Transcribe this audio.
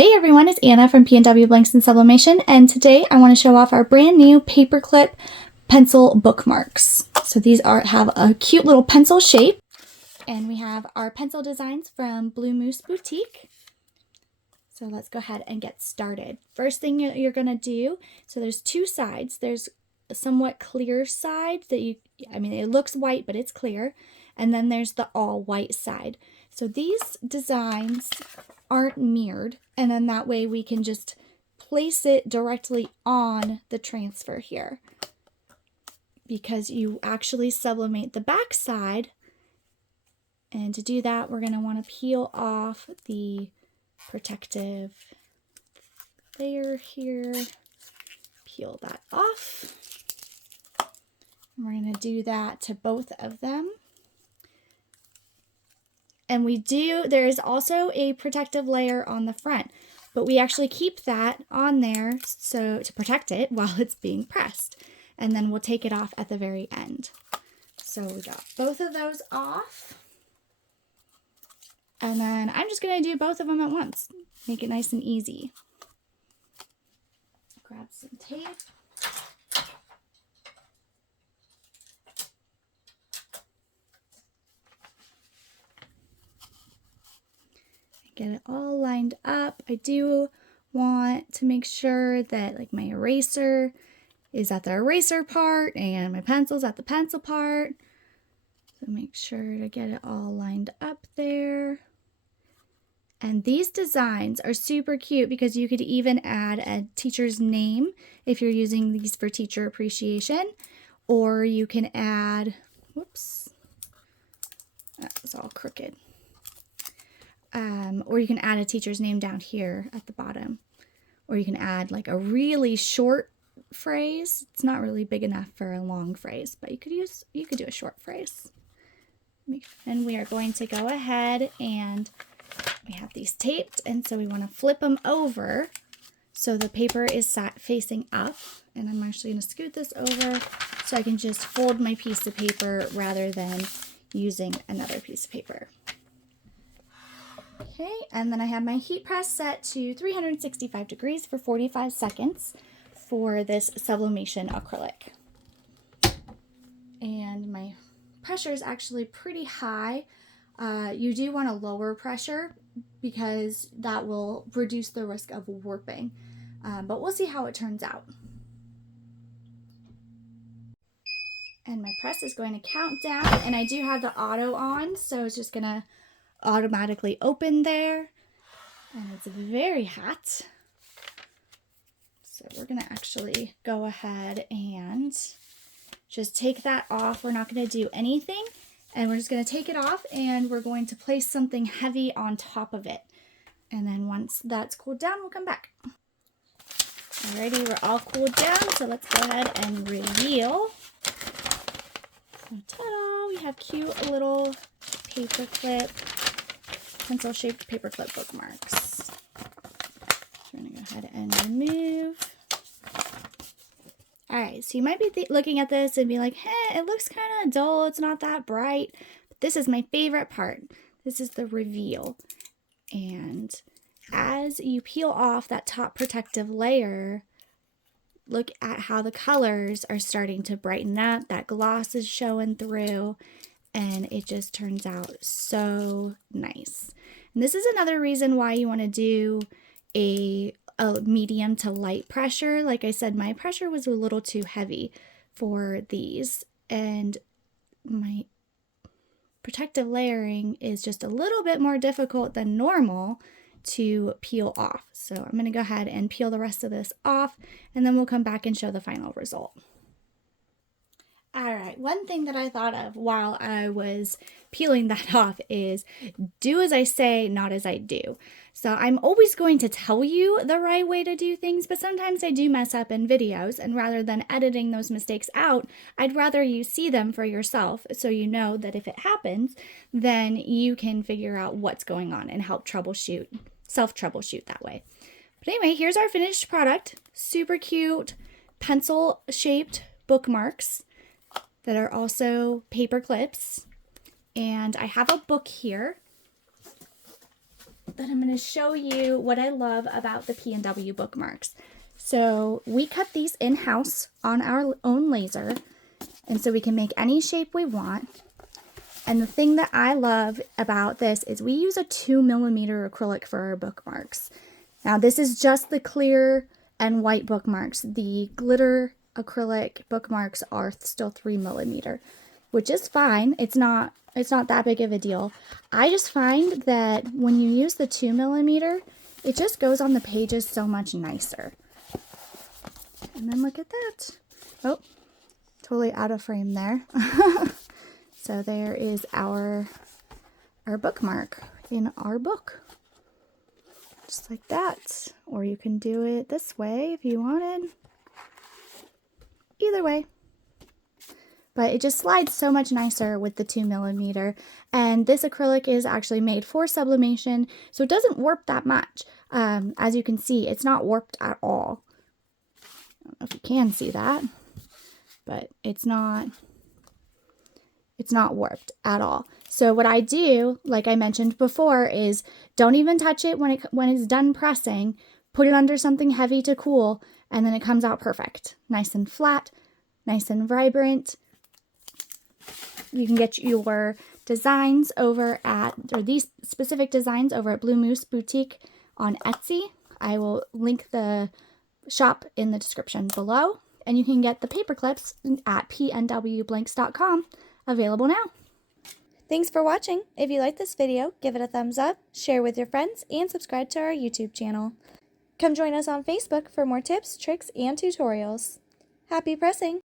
Hey everyone, it's Anna from PNW Blanks and Sublimation, and today I want to show off our brand new paperclip pencil bookmarks. So these have a cute little pencil shape, and we have our pencil designs from Blue Moose Boutique. So let's go ahead and get started. First thing you're going to do, so there's two sides. There's a somewhat clear side that it looks white, but it's clear. And then there's the all white side. So these designs aren't mirrored, and then that way we can just place it directly on the transfer here, because you actually sublimate the back side. And to do that, we're going to want to peel off the protective layer here, peel that off, and we're going to do that to both of them. And there is also a protective layer on the front, but we actually keep that on there so to protect it while it's being pressed. And then we'll take it off at the very end. So we got both of those off. And then I'm just going to do both of them at once. Make it nice and easy. Grab some tape. Get it all lined up. I do want to make sure that my eraser is at the eraser part and my pencil's at the pencil part. So make sure to get it all lined up there. And these designs are super cute because you could even add a teacher's name if you're using these for teacher appreciation, or you can add, whoops, that was all crooked. Or you can add a teacher's name down here at the bottom. Or you can add a really short phrase. It's not really big enough for a long phrase, but you could do a short phrase. And we are going to go ahead, and we have these taped, and so we want to flip them over so the paper is facing up. And I'm actually going to scoot this over so I can just fold my piece of paper rather than using another piece of paper. Okay, and then I have my heat press set to 365 degrees for 45 seconds for this sublimation acrylic. And my pressure is actually pretty high. You do want a lower pressure because that will reduce the risk of warping. But we'll see how it turns out. And my press is going to count down, and I do have the auto on, so it's just going to automatically open there, and it's very hot. So we're going to actually go ahead and just take that off. We're not going to do anything, and we're just going to take it off, and we're going to place something heavy on top of it. And then once that's cooled down, we'll come back. Alrighty, we're all cooled down, so let's go ahead and reveal. So ta-da, we have cute little paperclip, pencil-shaped paperclip bookmarks. I'm going to go ahead and remove. Alright, so you might be looking at this and be like, hey, it looks kind of dull, it's not that bright. But this is my favorite part. This is the reveal. And as you peel off that top protective layer, look at how the colors are starting to brighten up. That gloss is showing through, and it just turns out so nice. And this is another reason why you want to do a medium to light pressure. Like I said, my pressure was a little too heavy for these, and my protective layering is just a little bit more difficult than normal to peel off. So I'm going to go ahead and peel the rest of this off, and then we'll come back and show the final result. Alright, one thing that I thought of while I was peeling that off is do as I say, not as I do. So I'm always going to tell you the right way to do things, but sometimes I do mess up in videos, and rather than editing those mistakes out, I'd rather you see them for yourself so you know that if it happens, then you can figure out what's going on and help self-troubleshoot that way. But anyway, here's our finished product. Super cute pencil-shaped bookmarks that are also paper clips. And I have a book here that I'm going to show you what I love about the PNW bookmarks. So we cut these in-house on our own laser, and so we can make any shape we want. And the thing that I love about this is we use a 2mm acrylic for our bookmarks. Now this is just the clear and white bookmarks. The glitter acrylic bookmarks are still 3mm, which is fine. It's not that big of a deal. I just find that when you use the 2mm, it just goes on the pages so much nicer. And then look at that. Oh, totally out of frame there. So there is our bookmark in our book. Just like that. Or you can do it this way if you wanted. Either way. But it just slides so much nicer with the 2mm. And this acrylic is actually made for sublimation, so it doesn't warp that much. As you can see, it's not warped at all. I don't know if you can see that, but it's not warped at all. So what I do, like I mentioned before, is don't even touch it when it's done pressing. Put it under something heavy to cool, and then it comes out perfect. Nice and flat, nice and vibrant. You can get your designs over at, or these specific designs over at Blue Moose Boutique on Etsy. I will link the shop in the description below. And you can get the paper clips at pnwblanks.com, available now. Thanks for watching. If you like this video, give it a thumbs up, share with your friends, and subscribe to our YouTube channel. Come join us on Facebook for more tips, tricks, and tutorials. Happy pressing!